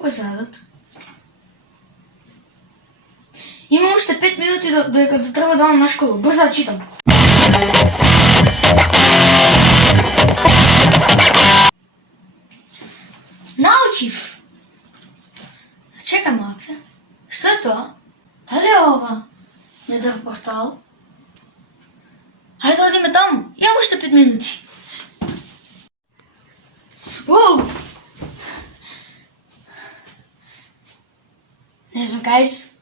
Колко е садът? Имам още 5 минути да трябва да на школа. Бързо да читам. Научих! Чекай малце. Що е това? Дали е ова? Недър портал? Хайде да одиме там. Имам още 5 минути. Уоу! Не знам guys.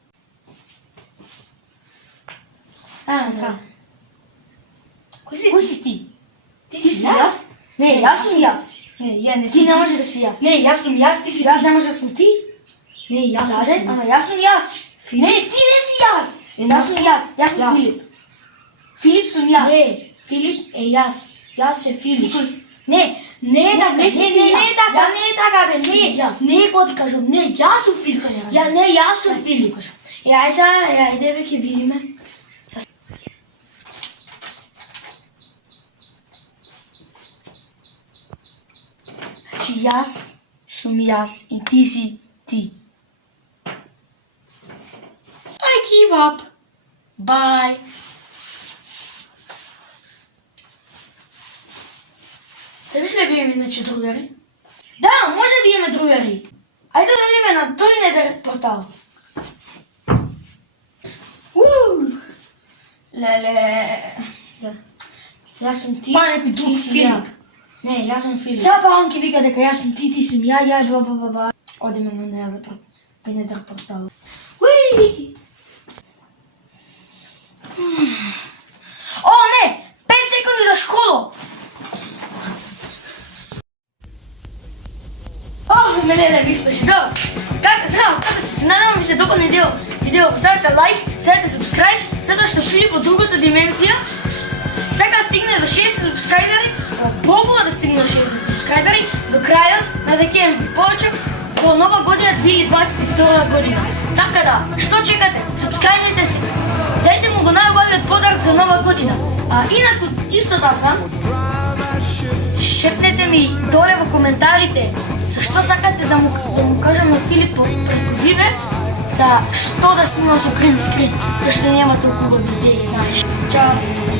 Здраво. Кой си ти? Ти си аз? Не, аз съм аз. Не, не ти не може да си аз. Не, аз съм аз, ти си аз. Не може да съм ти. Не, аз съм ти. Ама аз съм аз. Не, ти не си аз. Аз съм аз. Аз съм Филип. Филип съм аз. Не, Филип е аз. Аз е Филип. Не, не е така, не е така, бе, не е какво ти кажам, не, аз съм Филип, не, аз съм Филип. Ай сега, айде бе, ке видиме. Значи аз съм аз и ти си ти. I give up. Bye. Събиш ли биеме иначе другари? Да, може би имаме другари. Айде да видим на той недър портал. Леле. Аз съм ти. Па някой друг Филип. Не, аз съм Филип. Сега па ки вика дека аз съм ти съм я, бла. Одиме на недър портал. Уи! О, не! 5 секунди за школа! О, мене ви слушай, браво! Как сте се? Надявам ви се допадне видео. Поставете лайк, ставете субскрайб, след това ще шли по другата дименция. Сега стигне до 6 субскрайбери, пробва да стигне до 6 субскрайбери до краят на декември. Повече до нова година 2022 година. Така да, що чекате? Субскрайбнете се. Дайте му го най-главият подарък за нова година. Инако, исто така, шепнете ми доле в коментарите защо сакате да му кажем на Филип преко видео за що да снимаш окрен скрин, защо няма толкова идеи, знаеш. Чао!